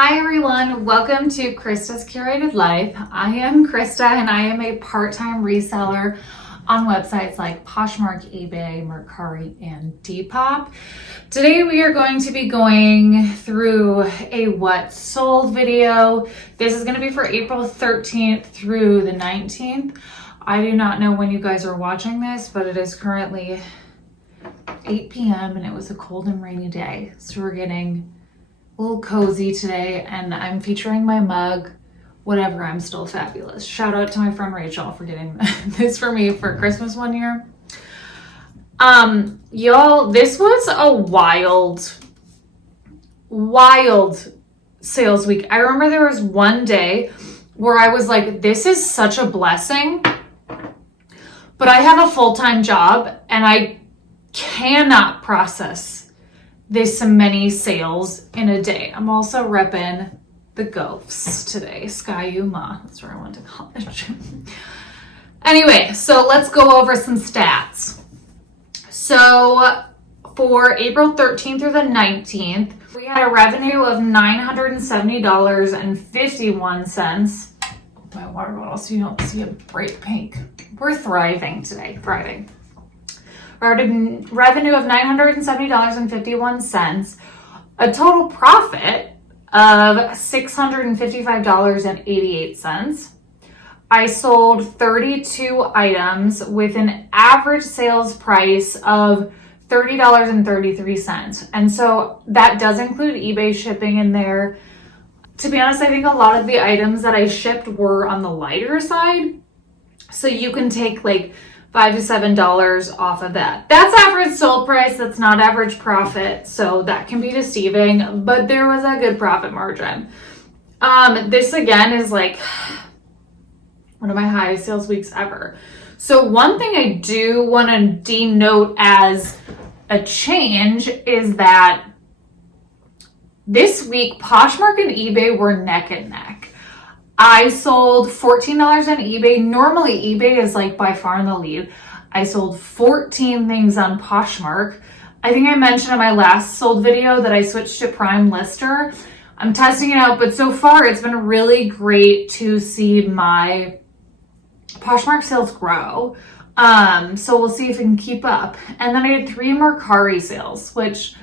Hi everyone, welcome to Krista's Curated Life. I am Krista and I am a part-time reseller on websites like Poshmark, eBay, Mercari, and Depop. Today we are going to be going through a what sold video. This is going to be for April 13th through the 19th. I do not know when you guys are watching this, but it is currently 8 p.m. and it was a cold and rainy day. So we're getting a little cozy today and I'm featuring my mug. Whatever, I'm still fabulous. Shout out to my friend Rachel for getting this for me for Christmas one year. Y'all, this was a wild sales week. I remember there was one day where I was like, this is such a blessing, but I have a full-time job and I cannot process this many sales in a day. I'm also repping the Gophs today. Skyuma, that's where I went to college. Anyway, so let's go over some stats. So for April 13th through the 19th, we had a revenue of $970.51. My water bottle so you don't see a bright pink. We're thriving today, thriving. Revenue of $970.51, a total profit of $655.88. I sold 32 items with an average sales price of $30.33. And so that does include eBay shipping in there. To be honest, I think a lot of the items that I shipped were on the lighter side. So you can take like $5 to $7 off of that. That's average sold price. That's not average profit. So that can be deceiving, but there was a good profit margin. This again is like one of my highest sales weeks ever. So one thing I do want to denote as a change is that this week, Poshmark and eBay were neck and neck. I sold $14 on eBay. Normally eBay is like by far in the lead. I sold 14 things on Poshmark. I think I mentioned in my last sold video that I switched to Prime Lister. I'm testing it out, but so far it's been really great to see my Poshmark sales grow. So we'll see if we can keep up. And then I had 3 Mercari sales, which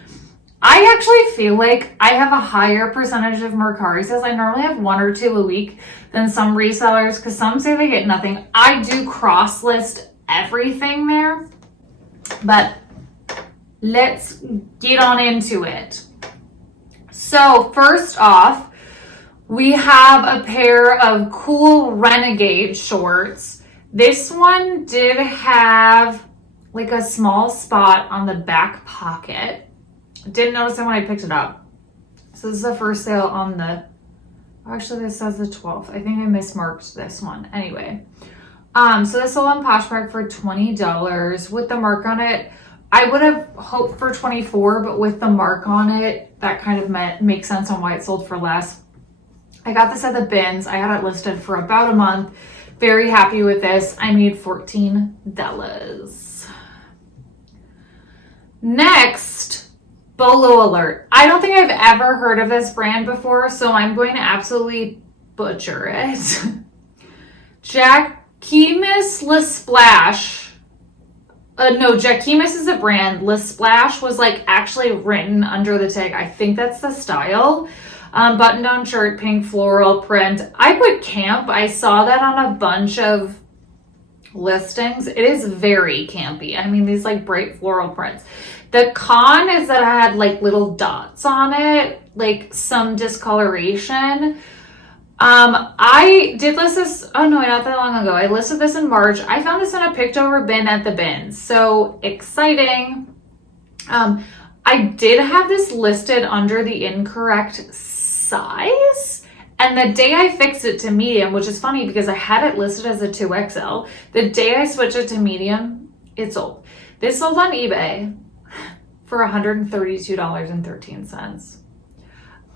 I actually feel like I have a higher percentage of Mercari sales. I normally have 1 or 2 a week than some resellers because some say they get nothing. I do cross list everything there, but let's get on into it. So first off, we have a pair of cool Renegade shorts. This one did have like a small spot on the back pocket. Didn't notice it when I picked it up. So this is the first sale on the, actually this says the 12th. I think I mismarked this one. Anyway, so this sold on Poshmark for $20 with the mark on it. I would have hoped for $24, but with the mark on it, that kind of makes sense on why it sold for less. I got this at the bins. I had it listed for about a month. Very happy with this. I made $14. Next, Bolo Alert. I don't think I've ever heard of this brand before, so I'm going to absolutely butcher it. Jacquemus Le Splash. Jacquemus is a brand. Le Splash was like actually written under the tag. I think that's the style. Button-down shirt, pink floral print. I put camp. I saw that on a bunch of listings. It is very campy. I mean, these like bright floral prints. The con is that I had like little dots on it, like some discoloration. I did list this, oh no, not that long ago. I listed this in March. I found this in a picked over bin at the bins. So exciting. I did have this listed under the incorrect size. And the day I fixed it to medium, which is funny because I had it listed as a 2XL, the day I switched it to medium, it sold. This sold on eBay for $132.13.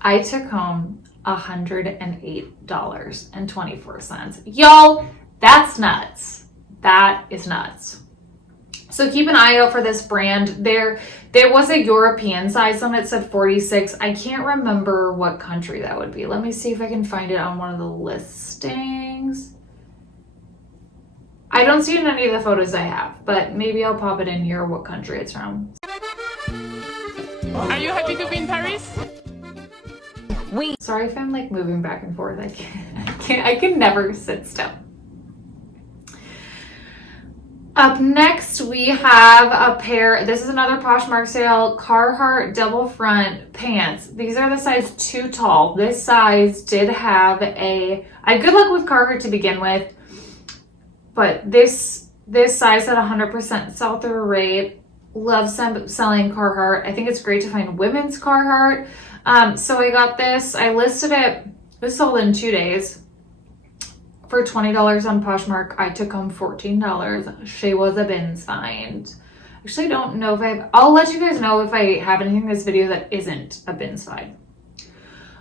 I took home $108.24. Y'all, that's nuts. That is nuts. So keep an eye out for this brand. There was a European size on it, said 46. I can't remember what country that would be. Let me see if I can find it on one of the listings. I don't see in any of the photos I have, but maybe I'll pop it in here what country it's from. Are you happy to be in Paris? Sorry if I'm like moving back and forth. I can never sit still. Up next, we have a pair. This is another Poshmark sale. Carhartt double front pants. These are the size too tall. This size did have I had good luck with Carhartt to begin with, but this size had 100% sell-through rate. Love selling Carhartt. I think it's great to find women's Carhartt. So I got this. I listed it. It was sold in 2 days. For $20 on Poshmark, I took home $14. She was a bins find. Actually, I don't know if I'll let you guys know if I have anything in this video that isn't a bins find.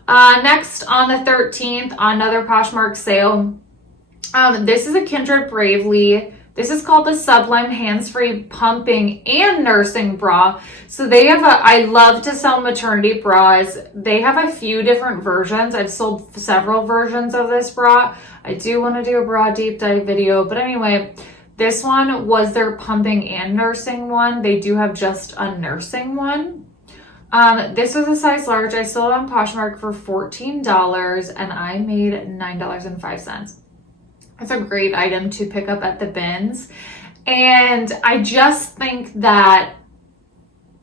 Next, on the 13th, another Poshmark sale. This is a Kindred Bravely. This is called the Sublime Hands-Free Pumping and Nursing Bra. So they have I love to sell maternity bras. They have a few different versions. I've sold several versions of this bra. I do want to do a bra deep dive video, but anyway, this one was their pumping and nursing one. They do have just a nursing one. This was a size large. I sold on Poshmark for $14 and I made $9.05. It's a great item to pick up at the bins. And I just think that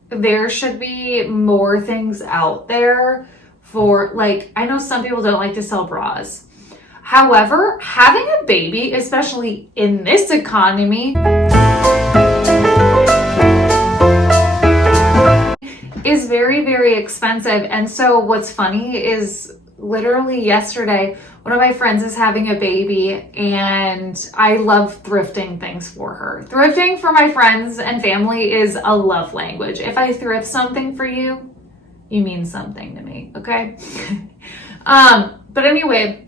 there should be more things out there for, like, I know some people don't like to sell bras. However, having a baby, especially in this economy, is very, very expensive. And so what's funny is literally yesterday, one of my friends is having a baby and I love thrifting things for her. Thrifting for my friends and family is a love language. If I thrift something for you, you mean something to me, okay? But anyway,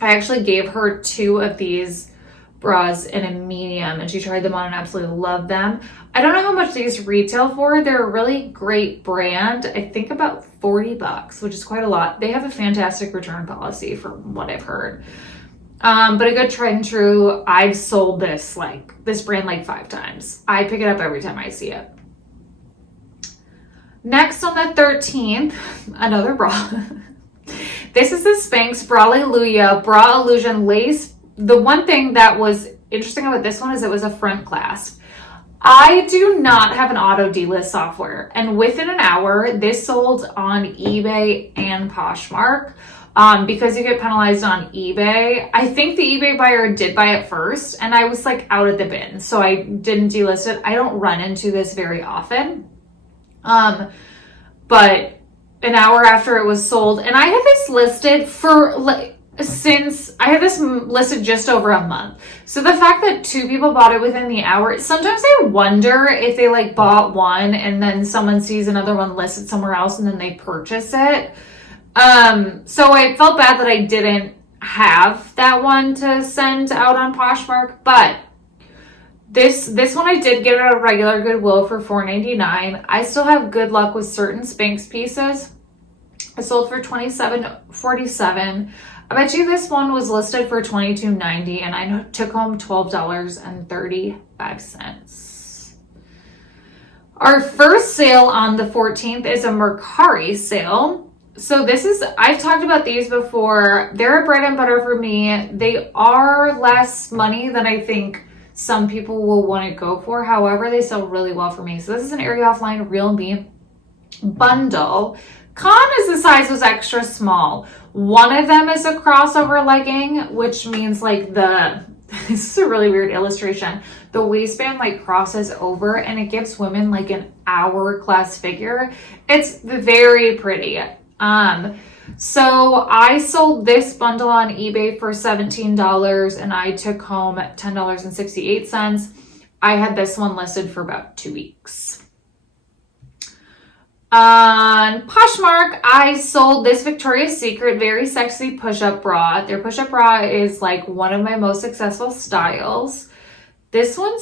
I actually gave her 2 of these bras in a medium and she tried them on and absolutely loved them. I don't know how much these retail for. They're a really great brand. I think about $40, which is quite a lot. They have a fantastic return policy from what I've heard. But a good tried and true. I've sold this brand like 5 times. I pick it up every time I see it. Next on the 13th, another bra. This is the Spanx Braleluja Bra Illusion Lace. The one thing that was interesting about this one is it was a front clasp. I do not have an auto delist software, and within an hour, this sold on eBay and Poshmark. Because you get penalized on eBay. I think the eBay buyer did buy it first, and I was like out of the bin, so I didn't delist it. I don't run into this very often. But an hour after it was sold, and I had this listed for I had this listed just over a month. So the fact that 2 people bought it within the hour, sometimes I wonder if they like bought one and then someone sees another one listed somewhere else and then they purchase it. So I felt bad that I didn't have that one to send out on Poshmark, but this one I did get at a regular Goodwill for $4.99. I still have good luck with certain Spanx pieces. I sold for $27.47. I bet you this one was listed for $22.90 and I took home $12.35. Our first sale on the 14th is a Mercari sale. So I've talked about these before. They're a bread and butter for me. They are less money than I think some people will want to go for. However, they sell really well for me. So this is an Area Offline Real Me bundle. Con is the size was extra small. One of them is a crossover legging, which means like this is a really weird illustration. The waistband like crosses over and it gives women like an hourglass figure. It's very pretty. So I sold this bundle on eBay for $17 and I took home $10.68. I had this one listed for about 2 weeks. On Poshmark, I sold this Victoria's Secret Very Sexy Push-Up Bra. Their push-up bra is like one of my most successful styles. This one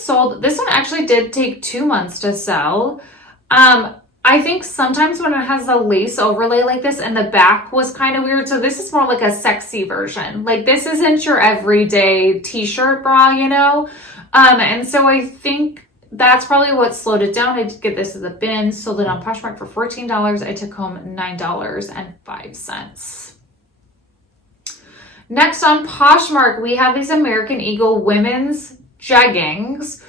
actually did take 2 months to sell. I think sometimes when it has a lace overlay like this and the back was kind of weird. So this is more like a sexy version. Like this isn't your everyday t-shirt bra, you know? And so I think that's probably what slowed it down. I did get this as a bin, sold it on Poshmark for $14. I took home $9.05. Next on Poshmark, we have these American Eagle women's jeggings.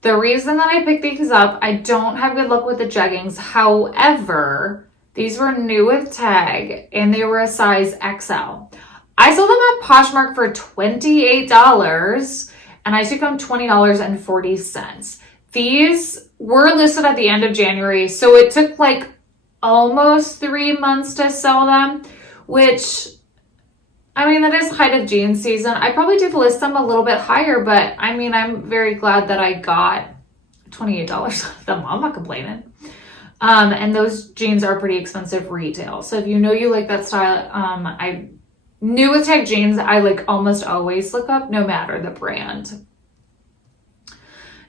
The reason that I picked these up, I don't have good luck with the jeggings. However, these were new with tag and they were a size XL. I sold them at Poshmark for $28 and I took home $20.40. These were listed at the end of January, so it took like almost 3 months to sell them, which, I mean, that is height of jeans season. I probably did list them a little bit higher, but I mean, I'm very glad that I got $28 out of them. I'm not complaining. And those jeans are pretty expensive retail. So if you know you like that style, I new with tag jeans, I like almost always look up no matter the brand.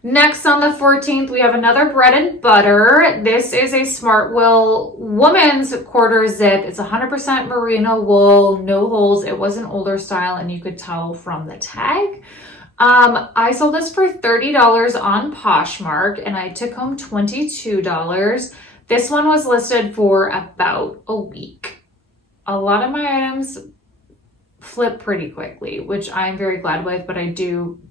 Next on the 14th, we have another bread and butter. This is a Smartwool woman's quarter zip. It's 100% merino wool, no holes. It was an older style and you could tell from the tag. I sold this for $30 on Poshmark and I took home $22. This one was listed for about a week. A lot of my items flip pretty quickly, which I'm very glad with, but I do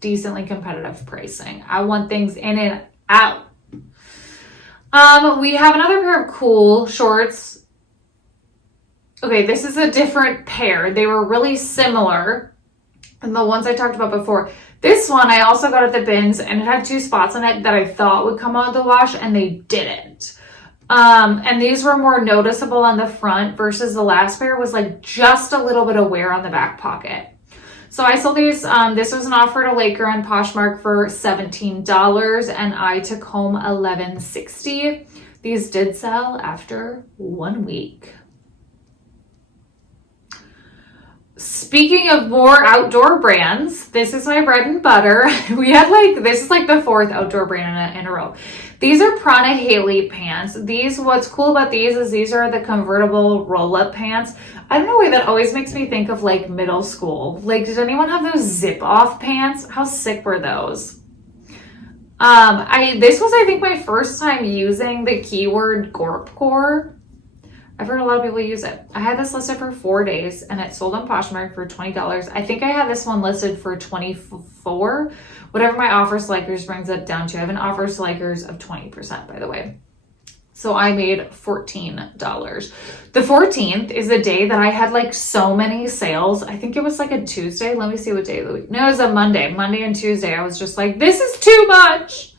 decently competitive pricing. I want things in and out. We have another pair of cool shorts. Okay, this is a different pair. They were really similar than the ones I talked about before. This one I also got at the bins and it had 2 spots on it that I thought would come out of the wash and they didn't. And these were more noticeable on the front versus the last pair was like just a little bit of wear on the back pocket. So I sold these, this was an offer to Laker and Poshmark for $17 and I took home $11.60. These did sell after 1 week. Speaking of more outdoor brands, this is my bread and butter. This is like the 4th outdoor brand in a row. These are Prana Haley pants. What's cool about these is these are the convertible roll-up pants. I don't know why that always makes me think of like middle school. Like, did anyone have those zip-off pants? How sick were those? This was, I think, my first time using the keyword Gorpcore. I've heard a lot of people use it. I had this listed for 4 days and it sold on Poshmark for $20. I think I had this one listed for $24, whatever my offers to likers brings it down to. I have an offers to likers of 20%, by the way. So I made $14. The 14th is a day that I had like so many sales. I think it was like a Tuesday. Let me see what day of the week. No, it was a Monday. Monday and Tuesday. I was just like, this is too much.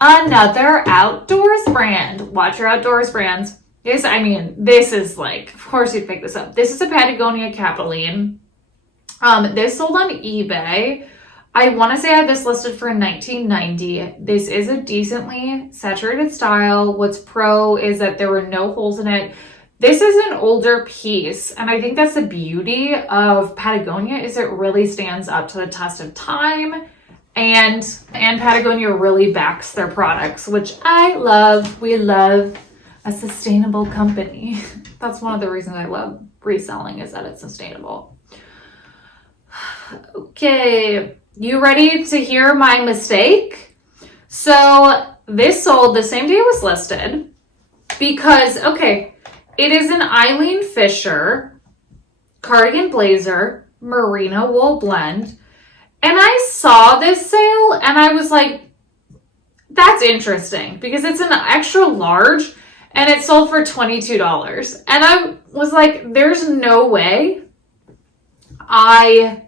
Another outdoors brand. Watch your outdoors brands. This is like, of course you'd pick this up. This is a Patagonia Capitoline. This sold on eBay. I want to say I had this listed for $19.90. This is a decently saturated style. What's pro is that there were no holes in it. This is an older piece, and I think that's the beauty of Patagonia is it really stands up to the test of time, and Patagonia really backs their products, which I love. We love a sustainable company. That's one of the reasons I love reselling is that it's sustainable. Okay. You ready to hear my mistake? So this sold the same day it was listed because, okay, it is an Eileen Fisher cardigan blazer merino wool blend. And I saw this sale and I was like, that's interesting because it's an extra large and it sold for $22. And I was like, there's no way I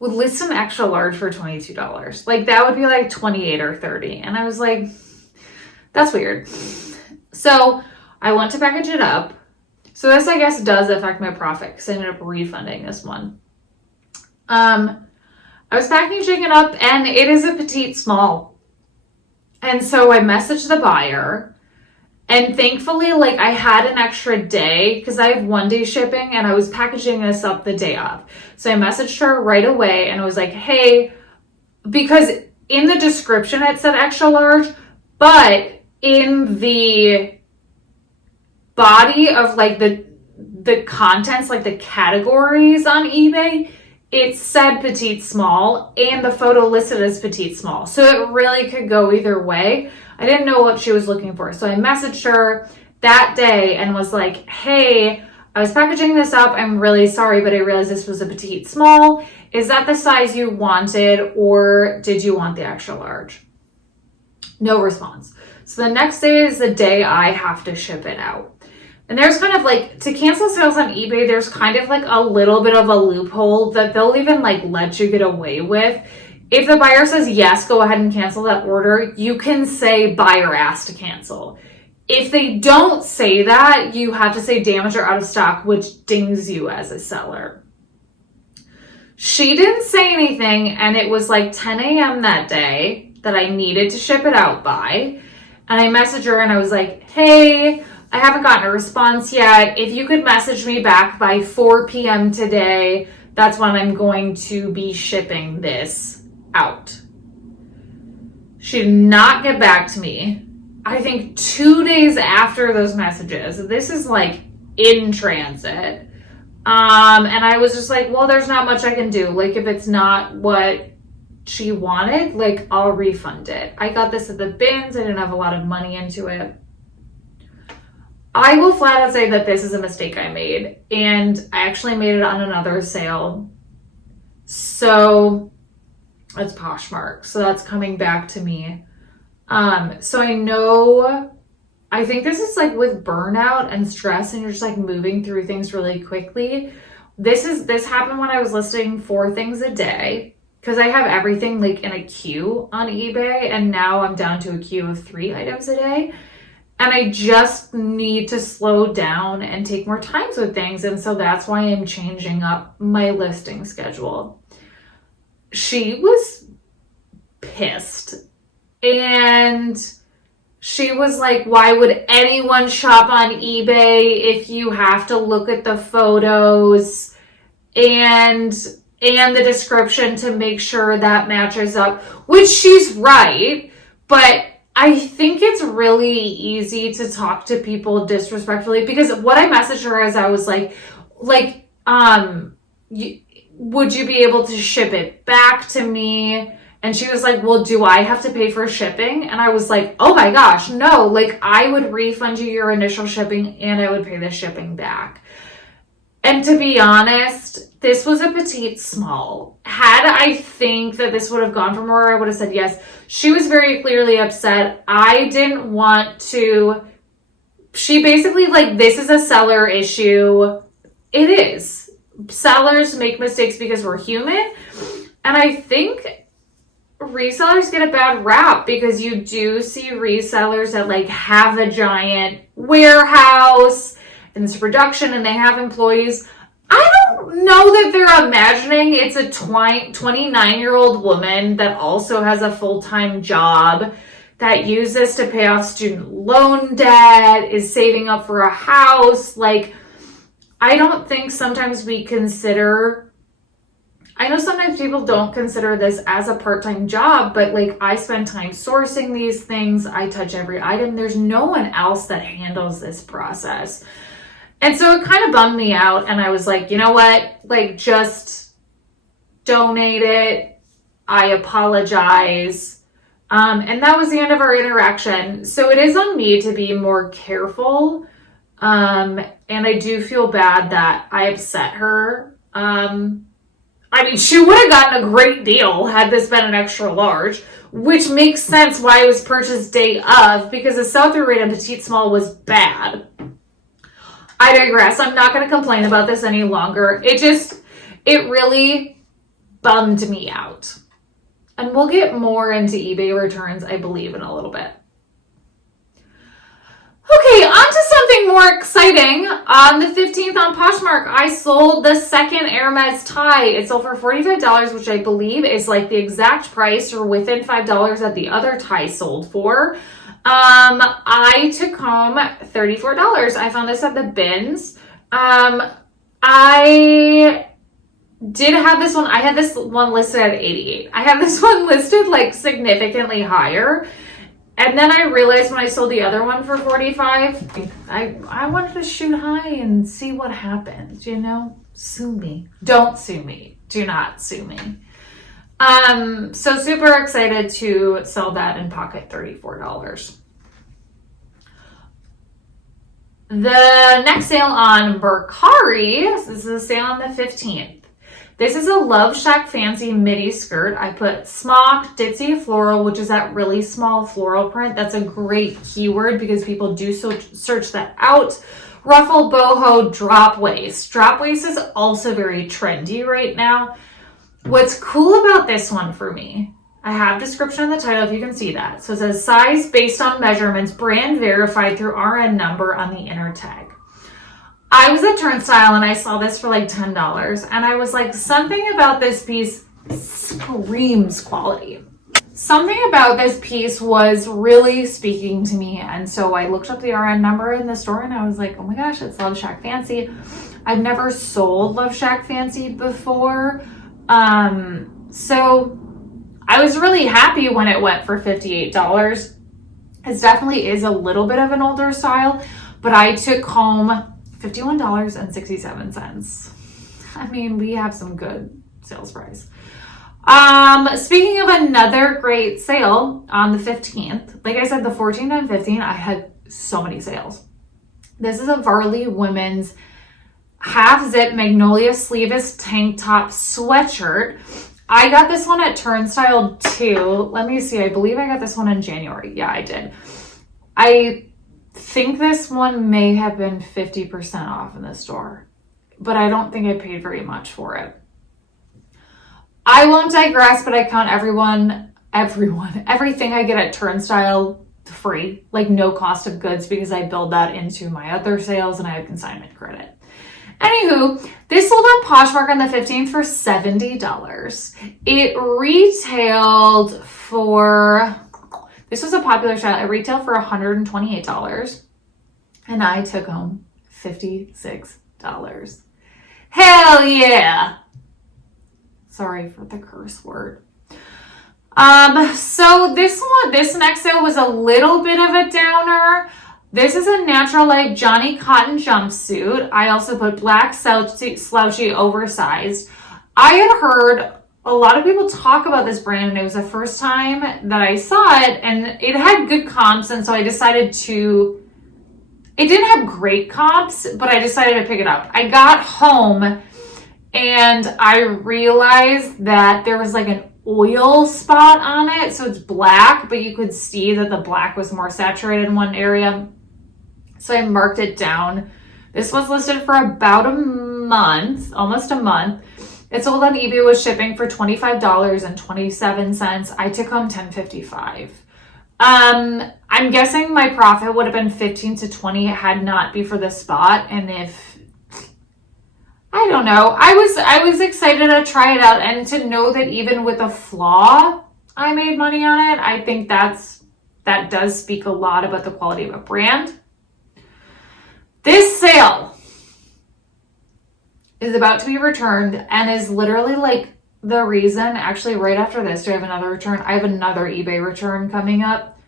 would list an extra large for $22. Like that would be like $28 or $30. And I was like, that's weird. So I went to package it up. So this, I guess, does affect my profit because I ended up refunding this one. I was packaging it up and it is a petite small. And so I messaged the buyer. And thankfully, like I had an extra day because I have 1 day shipping and I was packaging this up the day of. So I messaged her right away and I was like, hey, because in the description it said extra large, but in the body of like the contents, like the categories on eBay, it said petite small and the photo listed as petite small. So it really could go either way. I didn't know what she was looking for. So I messaged her that day and was like, hey, I was packaging this up. I'm really sorry, but I realized this was a petite small. Is that the size you wanted, or did you want the extra large? No response. So the next day is the day I have to ship it out. And there's kind of like, to cancel sales on eBay, there's kind of like a little bit of a loophole that they'll even like let you get away with. If the buyer says, yes, go ahead and cancel that order, you can say buyer asked to cancel. If they don't say that, you have to say damaged or out of stock, which dings you as a seller. She didn't say anything, and it was like 10 a.m. that day that I needed to ship it out by. And I messaged her and I was like, hey, I haven't gotten a response yet. If you could message me back by 4 p.m. today, that's when I'm going to be shipping this out. She did not get back to me. I think 2 days after those messages, this is like in transit. And I was just like, well, there's not much I can do. Like, if it's not what she wanted, like, I'll refund it. I got this at the bins. I didn't have a lot of money into it. I will flat out say that this is a mistake I made. And I actually made it on another sale. So it's Poshmark. So that's coming back to me. So I think this is like with burnout and stress and you're just like moving through things really quickly. This happened when I was listing 4 things a day because I have everything like in a queue on eBay, and now I'm down to a queue of 3 items a day. And I just need to slow down and take more times with things. And so that's why I'm changing up my listing schedule. She was pissed. And she was like, why would anyone shop on eBay if you have to look at the photos and the description to make sure that matches up? Which she's right, but I think it's really easy to talk to people disrespectfully, because what I messaged her is I was like, would you be able to ship it back to me? And she was like, well, do I have to pay for shipping? And I was like, oh my gosh, no. Like, I would refund you your initial shipping and I would pay the shipping back. And to be honest, this was a petite small. Had I think that this would have gone for more, I would have said yes. She was very clearly upset. I didn't want to. She basically like, this is a seller issue. It is. Sellers make mistakes because we're human. And I think resellers get a bad rap because you do see resellers that like have a giant warehouse and it's production and they have employees. I don't know that they're imagining it's a 29-year-old woman that also has a full-time job that uses to pay off student loan debt, is saving up for a house. Like, I don't think sometimes we consider, I know sometimes people don't consider this as a part-time job, but like, I spend time sourcing these things. I touch every item. There's no one else that handles this process. And so it kind of bummed me out. And I was like, you know what? Like, just donate it. I apologize. And that was the end of our interaction. So it is on me to be more careful. And I do feel bad that I upset her. I mean, she would have gotten a great deal had this been an extra large, which makes sense why it was purchased day of, because the sell-through rate on petite small was bad. I digress. I'm not going to complain about this any longer. It really bummed me out. And we'll get more into eBay returns, I believe, in a little bit. Okay, on to something more exciting. On the 15th on Poshmark, I sold the second Hermes tie. It sold for $45, which I believe is like the exact price or within $5 that the other tie sold for. I took home $34. I found this at the bins. I did have this one. I had this one listed at 88. I have this one listed like significantly higher. And then I realized when I sold the other one for 45, I wanted to shoot high and see what happens, you know? Sue me. Don't sue me. Do not sue me. So super excited to sell that and pocket $34. The next sale on Mercari, this is a sale on the 15th. This is a Love Shack Fancy midi skirt. I put smock, ditzy floral, which is that really small floral print. That's a great keyword because people do search that out. Ruffle, boho, drop waist. Drop waist is also very trendy right now. What's cool about this one for me, I have description in the title if you can see that. So it says size based on measurements, brand verified through RN number on the inner tag. I was at Turnstile and I saw this for like $10 and I was like, something about this piece screams quality. Something about this piece was really speaking to me, and so I looked up the RN number in the store and I was like, oh my gosh, it's Love Shack Fancy. I've never sold Love Shack Fancy before. So I was really happy when it went for $58. It definitely is a little bit of an older style, but I took home $51.67. I mean, we have some good sales price. Speaking of another great sale on the 15th, like I said, the 14th and 15th, I had so many sales. This is a Varley women's half zip magnolia sleeveless tank top sweatshirt. I got this one at Turnstile too. Let me see. I believe I got this one in January. Yeah, I did. I think this one may have been 50% off in the store, but I don't think I paid very much for it. I won't digress, but I count everything I get at Turnstile free, like no cost of goods, because I build that into my other sales and I have consignment credit. Anywho, this sold on Poshmark on the 15th for $70. It retailed for, this was a popular style, it retailed for $128 and I took home $56. Hell yeah! Sorry for the curse word. So this next sale was a little bit of a downer. This is a Natural Light Johnny Cotton jumpsuit. I also put black slouchy oversized. I had heard a lot of people talk about this brand and it was the first time that I saw it and it had good comps, and so I decided to, it didn't have great comps, but I decided to pick it up. I got home and I realized that there was like an oil spot on it. So it's black, but you could see that the black was more saturated in one area. So I marked it down. This was listed for about a month, almost a month. It sold on eBay with shipping for $25.27. I took home $10.55. I'm guessing my profit would have been 15 to 20 had not be for this spot. And if, I don't know, I was excited to try it out and to know that even with a flaw, I made money on it. I think that does speak a lot about the quality of a brand. This sale is about to be returned and is literally like the reason, actually right after this, do I have another return? I have another eBay return coming up.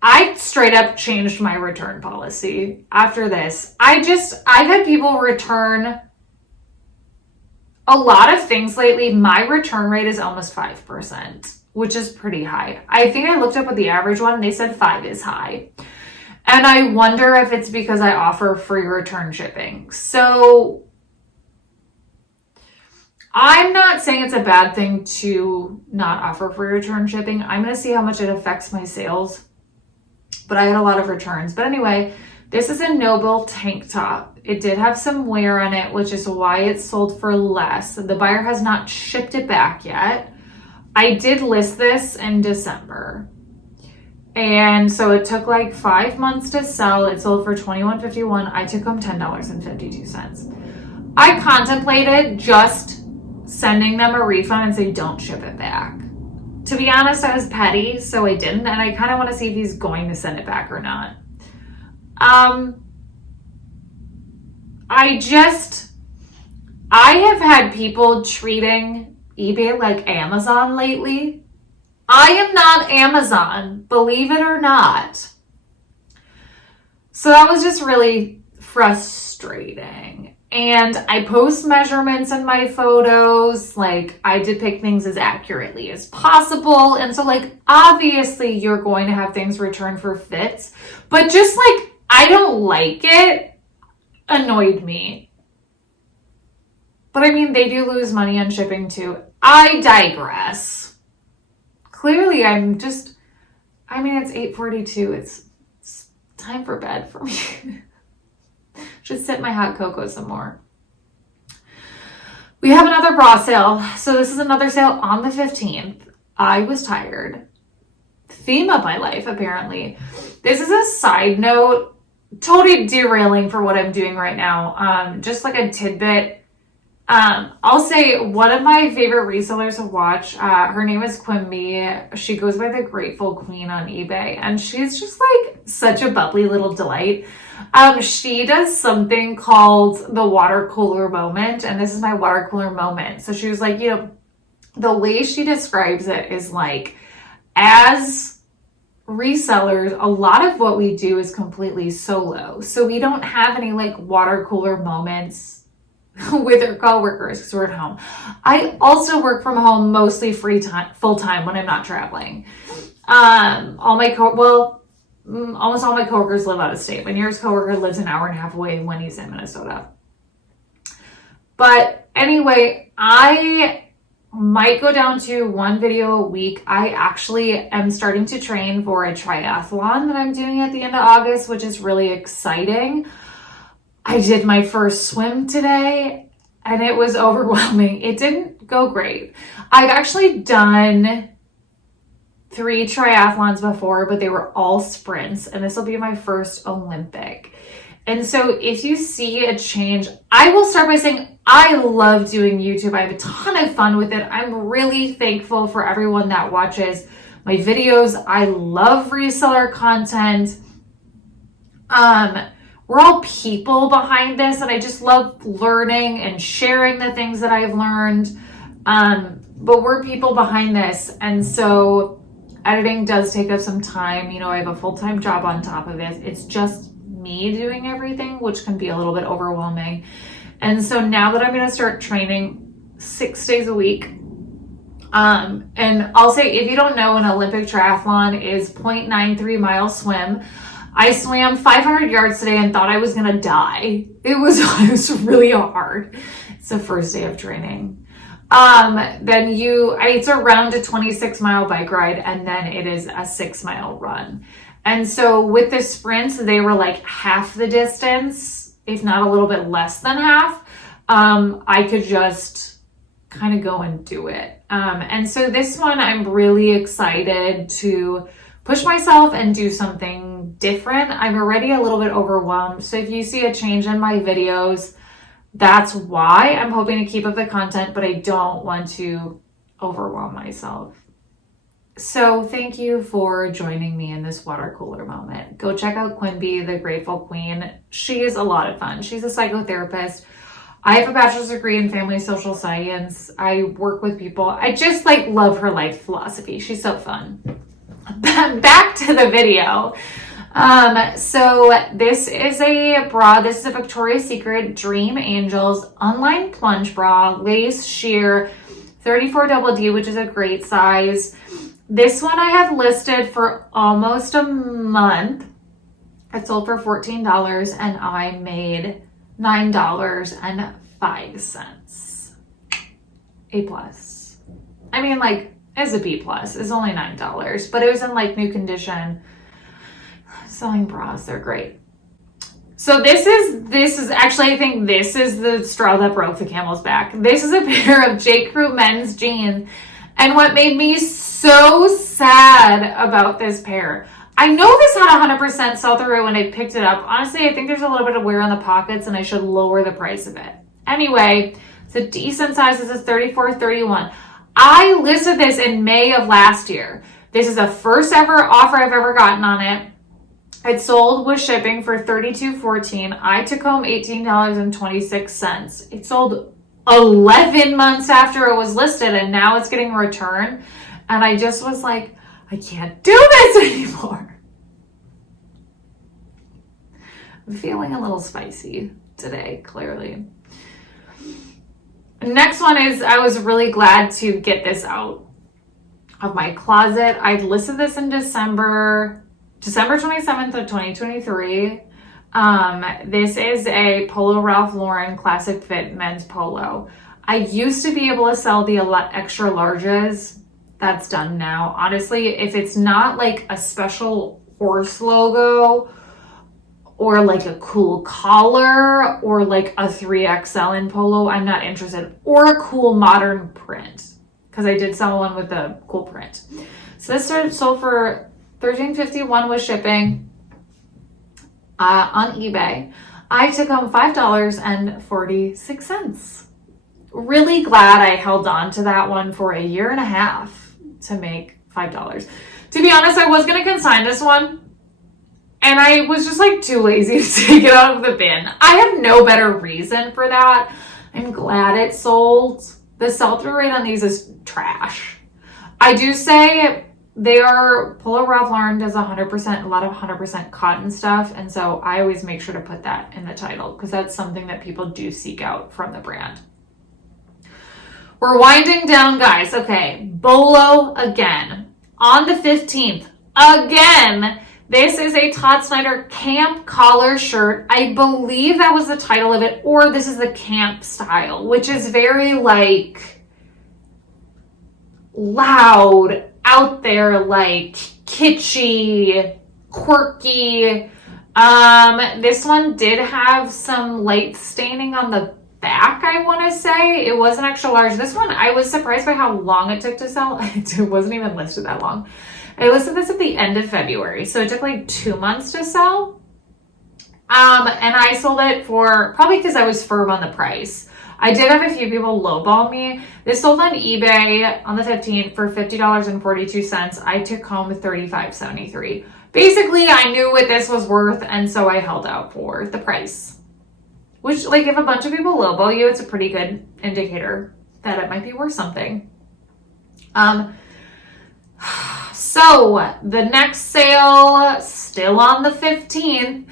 I straight up changed my return policy after this. I've had people return a lot of things lately. My return rate is almost 5%, which is pretty high. I think I looked up what the average one and they said 5 is high. And I wonder if it's because I offer free return shipping. So I'm not saying it's a bad thing to not offer free return shipping. I'm going to see how much it affects my sales. But I had a lot of returns. But anyway, this is a Noble tank top. It did have some wear on it, which is why it sold for less. The buyer has not shipped it back yet. I did list this in December. And so it took like 5 months to sell. It sold for $21.51. I took home $10.52. I contemplated just sending them a refund and say, don't ship it back. To be honest, I was petty, so I didn't. And I kind of want to see if he's going to send it back or not. I have had people treating eBay like Amazon lately. I am not Amazon, believe it or not. So that was just really frustrating. And I post measurements in my photos. Like, I depict things as accurately as possible. And so, like, obviously you're going to have things returned for fits. But just like, I don't like it, annoyed me. But I mean, they do lose money on shipping too. I digress. Clearly, it's 8:42. It's time for bed for me. Just sip my hot cocoa some more. We have another bra sale. So this is another sale on the 15th. I was tired. Theme of my life, apparently. This is a side note, totally derailing for what I'm doing right now. Just like a tidbit. I'll say one of my favorite resellers to watch, her name is Quimby. She goes by the Grateful Queen on eBay, and she's just like such a bubbly little delight. She does something called the water cooler moment, and this is my water cooler moment. So she was like, the way she describes it is like, as resellers, a lot of what we do is completely solo. So we don't have any like water cooler moments with our coworkers because we're at home. I also work from home mostly full time when I'm not traveling. Almost all my coworkers live out of state. My nearest coworker lives an hour and a half away when he's in Minnesota. But anyway, I might go down to one video a week. I actually am starting to train for a triathlon that I'm doing at the end of August, which is really exciting. I did my first swim today and it was overwhelming. It didn't go great. I've actually done 3 triathlons before, but they were all sprints, and this will be my first Olympic. And so if you see a change, I will start by saying I love doing YouTube. I have a ton of fun with it. I'm really thankful for everyone that watches my videos. I love reseller content. We're all people behind this, and I just love learning and sharing the things that I've learned. But we're people behind this, and so editing does take up some time. I have a full-time job on top of it. It's just me doing everything, which can be a little bit overwhelming. And so now that I'm going to start training 6 days a week, and I'll say, if you don't know, an Olympic triathlon is 0.93 mile swim. I swam 500 yards today and thought I was going to die. It was really hard. It's the first day of training. Then it's around a 26-mile bike ride, and then it is a 6-mile run. And so with the sprints, they were like half the distance, if not a little bit less than half. I could just kind of go and do it. And so this one, I'm really excited to push myself and do something different. I'm already a little bit overwhelmed. So if you see a change in my videos, that's why. I'm hoping to keep up the content, but I don't want to overwhelm myself. So thank you for joining me in this water cooler moment. Go check out Quimby, the Grateful Queen. She is a lot of fun. She's a psychotherapist. I have a bachelor's degree in family social science. I work with people. I just love her life philosophy. She's so fun. Back to the video. So this is a bra. This is a Victoria's Secret Dream Angels online plunge bra, lace sheer, 34 double D, which is a great size. This one I have listed for almost a month. It sold for $14 and I made $9.05. A plus. I mean, as a B plus, it's only $9, but it was in new condition. Selling bras, they're great. So this is actually, I think this is the straw that broke the camel's back. This is a pair of J. Crew men's jeans. And what made me so sad about this pair, I know this had 100% sell through when I picked it up. Honestly, I think there's a little bit of wear on the pockets and I should lower the price of it. Anyway, it's a decent size. This is 34-31. I listed this in May of last year. This is the first ever offer I've ever gotten on it. It sold with shipping for $32.14. I took home $18.26. It sold 11 months after it was listed, and now it's getting returned. And I just was like, I can't do this anymore. I'm feeling a little spicy today, clearly. Next one is, I was really glad to get this out of my closet. I'd listed this in December 27th of 2023. This is a Polo Ralph Lauren Classic Fit men's polo. I used to be able to sell the extra larges. That's done now. Honestly, if it's not like a special horse logo or like a cool collar or like a 3XL in polo, I'm not interested. Or a cool modern print, because I did sell one with a cool print. So this sold for $13.51 with shipping on eBay. I took home $5.46. Really glad I held on to that one for a year and a half to make $5. To be honest, I was going to consign this one, and I was just like too lazy to take it out of the bin. I have no better reason for that. I'm glad it sold. The sell-through rate on these is trash. I do say Polo Ralph Lauren does 100%, a lot of 100% cotton stuff. And so I always make sure to put that in the title, because that's something that people do seek out from the brand. We're winding down, guys. Okay, Bolo again. On the 15th, again, this is a Todd Snyder camp collar shirt. I believe that was the title of it, or this is the camp style, which is very like loud, out there, like kitschy, quirky. This one did have some light staining on the back, I want to say. It wasn't extra large. This one, I was surprised by how long it took to sell. It wasn't even listed that long. I listed this at the end of February, so it took like 2 months to sell. And I sold it for, probably because I was firm on the price. I did have a few people lowball me. This sold on eBay on the 15th for $50.42. I took home $35.73. Basically, I knew what this was worth, and so I held out for the price. Which, like, if a bunch of people lowball you, it's a pretty good indicator that it might be worth something. So the next sale, still on the 15th,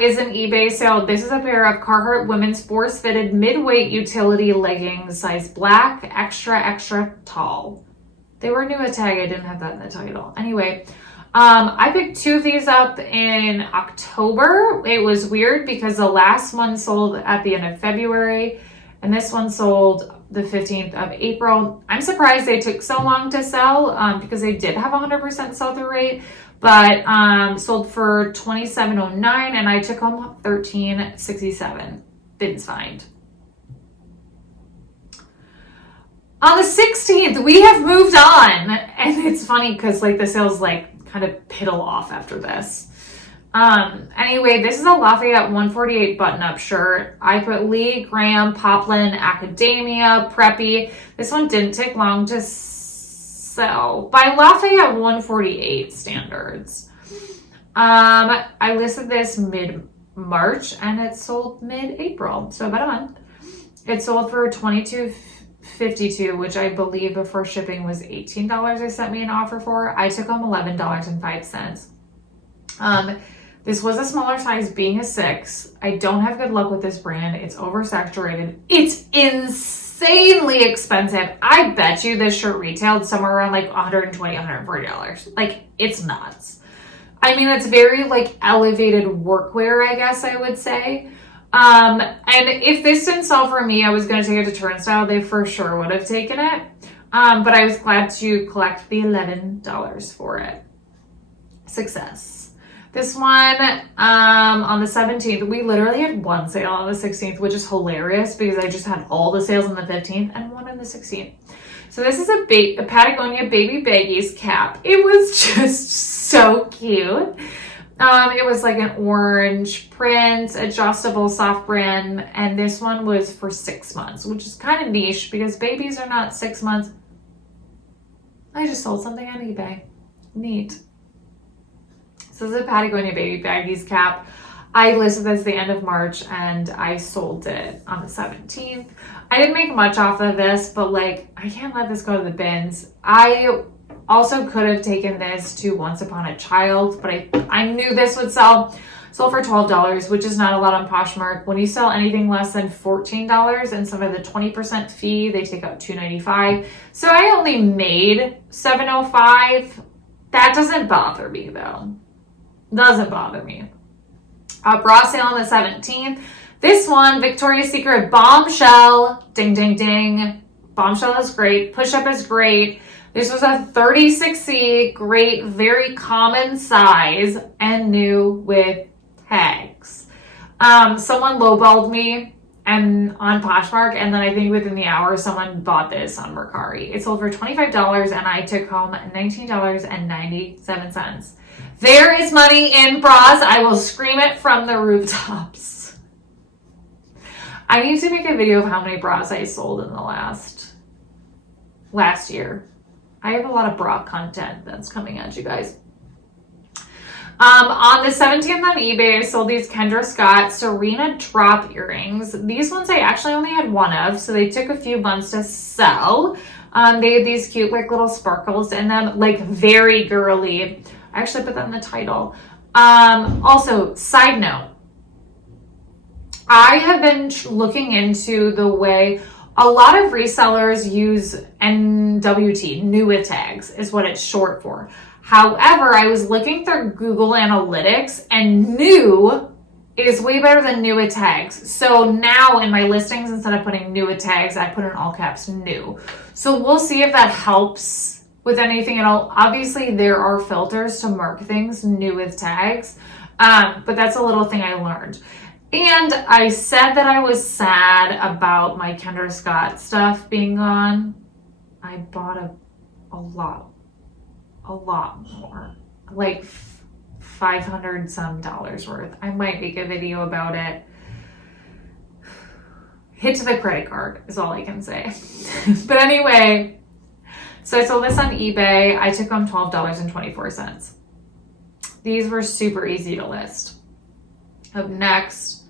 is an eBay sale. This is a pair of Carhartt women's force-fitted mid-weight utility leggings, size black, extra tall. They were new at tag. I didn't have that in the title. Anyway, I picked 2 of these up in October. It was weird because the last one sold at the end of February, and this one sold the 15th of April. I'm surprised they took so long to sell because they did have 100% sell-through rate, but sold for $27.09, and I took home $13.67. Bins find. On the 16th, we have moved on, and it's funny because like the sales like kind of piddle off after this. Anyway, this is a Lafayette 148 button-up shirt. I put Lee, Graham, Poplin, Academia, Preppy. This one didn't take long to sell by Lafayette 148 standards. I listed this mid-March and it sold mid-April, so about a month. It sold for $22.52, which I believe before shipping was $18 they sent me an offer for. I took home $11.05. This was a smaller size, being a 6. I don't have good luck with this brand. It's oversaturated. It's insanely expensive. I bet you this shirt retailed somewhere around like $120, $140. Like, it's nuts. I mean, it's very like elevated workwear, I guess I would say. And if this didn't sell for me, I was going to take it to Turnstile. They for sure would have taken it. But I was glad to collect the $11 for it. Success. This one, on the 17th, we literally had one sale on the 16th, which is hilarious because I just had all the sales on the 15th and one on the 16th. So this is a Patagonia Baby Baggies cap. It was just so cute. It was like an orange print, adjustable soft brim, and this one was for 6 months, which is kind of niche because babies are not 6 months. I just sold something on eBay. Neat. So this is a Patagonia Baby Baggies cap. I listed this the end of March and I sold it on the 17th. I didn't make much off of this, but like, I can't let this go to the bins. I also could have taken this to Once Upon a Child, but I knew this would sell. Sold for $12, which is not a lot on Poshmark. When you sell anything less than $14, instead of the 20% fee, they take out $2.95. So I only made $7.05. That doesn't bother me though. Doesn't bother me. Bra sale on the 17th. This one, Victoria's Secret Bombshell. Ding, ding, ding. Bombshell is great. Push Up is great. This was a 36C, great, very common size, and new with tags. Someone lowballed me and on Poshmark, and then I think within the hour, someone bought this on Mercari. It sold for $25, and I took home $19.97. There is money in bras. I will scream it from the rooftops. I need to make a video of how many bras I sold in the last year. I have a lot of bra content that's coming at you guys. On the 17th on eBay, I sold these Kendra Scott Serena drop earrings. These ones I actually only had one of, so they took a few months to sell. They had these cute like little sparkles in them, like very girly. I actually put that in the title. Also, side note, I have been looking into the way a lot of resellers use NWT, new with tags is what it's short for. However, I was looking through Google Analytics and new is way better than new with tags. So now in my listings, instead of putting new with tags, I put in all caps new. So we'll see if that helps with anything at all. Obviously, there are filters to mark things new with tags, but that's a little thing I learned. And I said that I was sad about my Kendra Scott stuff being gone. I bought a lot more, like $500 some worth. I might make a video about it. Hit to the credit card is all I can say. But anyway, so I sold this on eBay. I took home $12.24. These were super easy to list. Up next,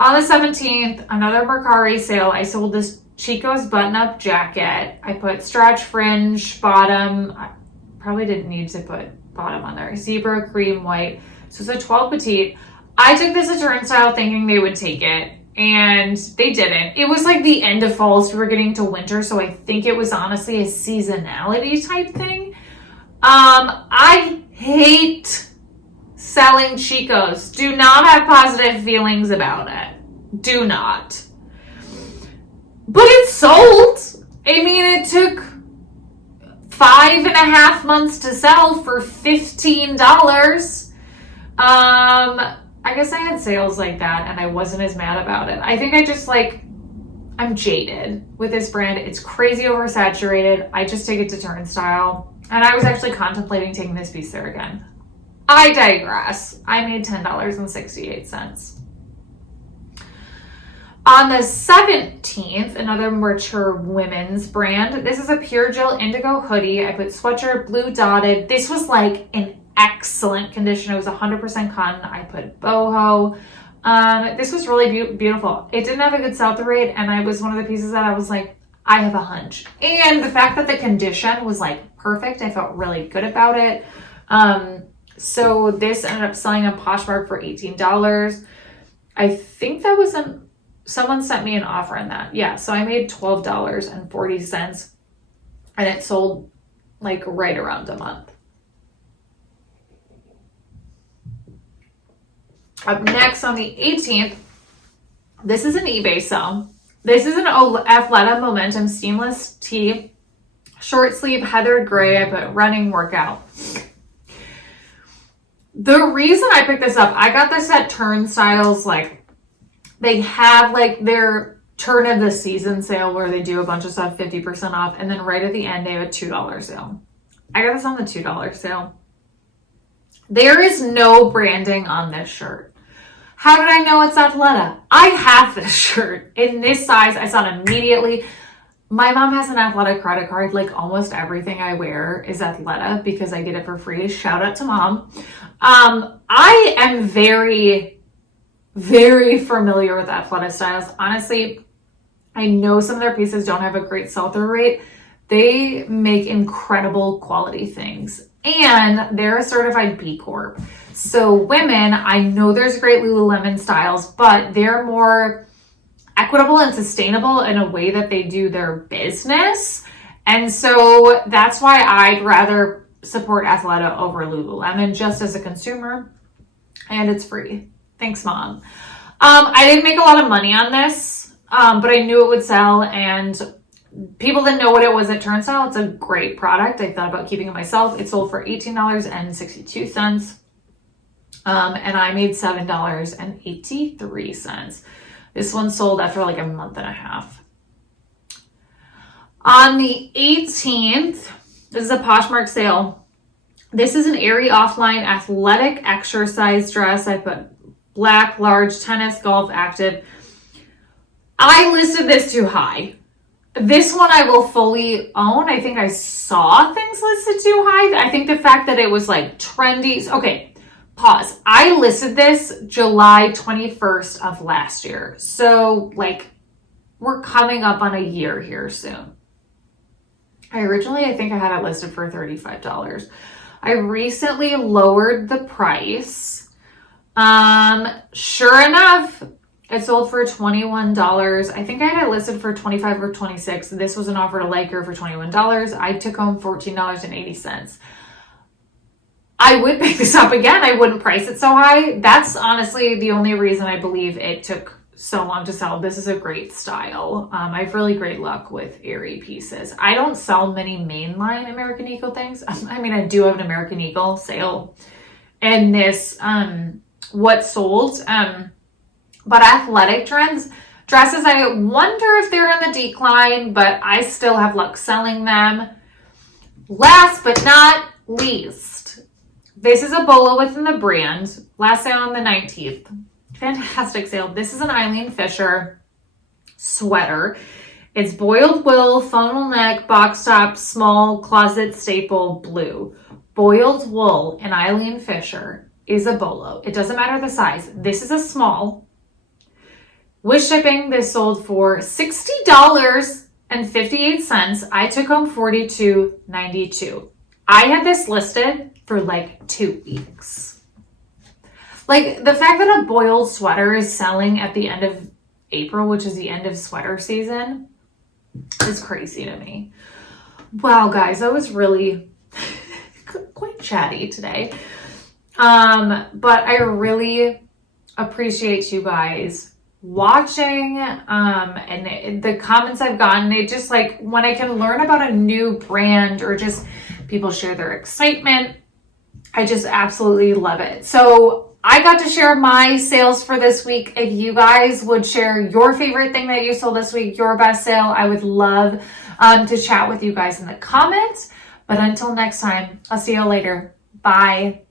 on the 17th, another Mercari sale. I sold this Chico's button-up jacket. I put stretch fringe bottom. I probably didn't need to put bottom on there. Zebra, cream, white. So it's a 12 petite. I took this to turnstile thinking they would take it, and they didn't. It was like the end of fall, so we were getting to winter, so I think it was honestly a seasonality type thing. I hate selling Chico's. Do not have positive feelings about it. Do not. But it sold. I mean, it took 5.5 months to sell for $15. I guess I had sales like that and I wasn't as mad about it. I think I just I'm jaded with this brand. It's crazy oversaturated. I just take it to turnstile. And I was actually contemplating taking this piece there again. I digress. I made $10.68. On the 17th, another mature women's brand. This is a Pure Jill Indigo hoodie. I put sweatshirt, blue dotted. This was like in excellent condition. It was 100% cotton. I put boho. This was really beautiful. It didn't have a good sell-through rate, and I was one of the pieces that I was like, I have a hunch. And the fact that the condition was like perfect, I felt really good about it. So this ended up selling on Poshmark for $18. I think that was someone sent me an offer on that. Yeah, so I made $12.40 and it sold like right around a month. Up next on the 18th, this is an eBay sale. This is an Athleta Momentum Seamless Tee, short sleeve, heathered gray. I put running workout. The reason I picked this up, I got this at Turnstiles. They have their turn of the season sale where they do a bunch of stuff 50% off, and then right at the end they have a $2 sale. I got this on the $2 sale. There is no branding on this shirt. How did I know it's Athleta? I have this shirt in this size. I saw it immediately. My mom has an Athleta credit card. Like almost everything I wear is Athleta because I get it for free. Shout out to mom. I am very very familiar with Athleta Styles. Honestly, I know some of their pieces don't have a great sell-through rate. They make incredible quality things, and they're a certified B Corp. So women, I know there's great Lululemon styles, but they're more equitable and sustainable in a way that they do their business. And so that's why I'd rather support Athleta over Lululemon just as a consumer, and it's free. Thanks, Mom. I didn't make a lot of money on this, but I knew it would sell, and people that know what it was at Turnstile, it's a great product. I thought about keeping it myself. It sold for $18.62. And I made $7.83. This one sold after like a month and a half. On the 18th, this is a Poshmark sale. This is an Aerie Offline athletic exercise dress. I put black, large, tennis, golf, active. I listed this too high. This one I will fully own. I think I saw things listed too high. I think the fact that it was like trendy. Okay, pause. I listed this July 21st of last year. So like we're coming up on a year here soon. I think I had it listed for $35. I recently lowered the price. Sure enough, it sold for $21. I think I had it listed for $25 or $26. This was an offer to Liker for $21. I took home $14.80. I would pick this up again. I wouldn't price it so high. That's honestly the only reason I believe it took so long to sell. This is a great style. I have really great luck with Aerie pieces. I don't sell many mainline American Eagle things. I mean, I do have an American Eagle sale. And this, what sold, but athletic dresses, I wonder if they're in the decline, but I still have luck selling them. Last but not least, this is a bolo within the brand. Last sale on the 19th. Fantastic sale. This is an Eileen Fisher sweater. It's boiled wool, funnel neck, box top, small closet staple blue. Boiled wool in Eileen Fisher is a bolo. It doesn't matter the size. This is a small. With shipping, this sold for $60.58. I took home $42.92. I had this listed for like 2 weeks. Like the fact that a boiled sweater is selling at the end of April, which is the end of sweater season, is crazy to me. Wow, guys, I was really quite chatty today. But I really appreciate you guys watching, and the comments I've gotten. It just like when I can learn about a new brand or just people share their excitement, I just absolutely love it. So I got to share my sales for this week. If you guys would share your favorite thing that you sold this week, your best sale, I would love to chat with you guys in the comments. But until next time, I'll see you later. Bye.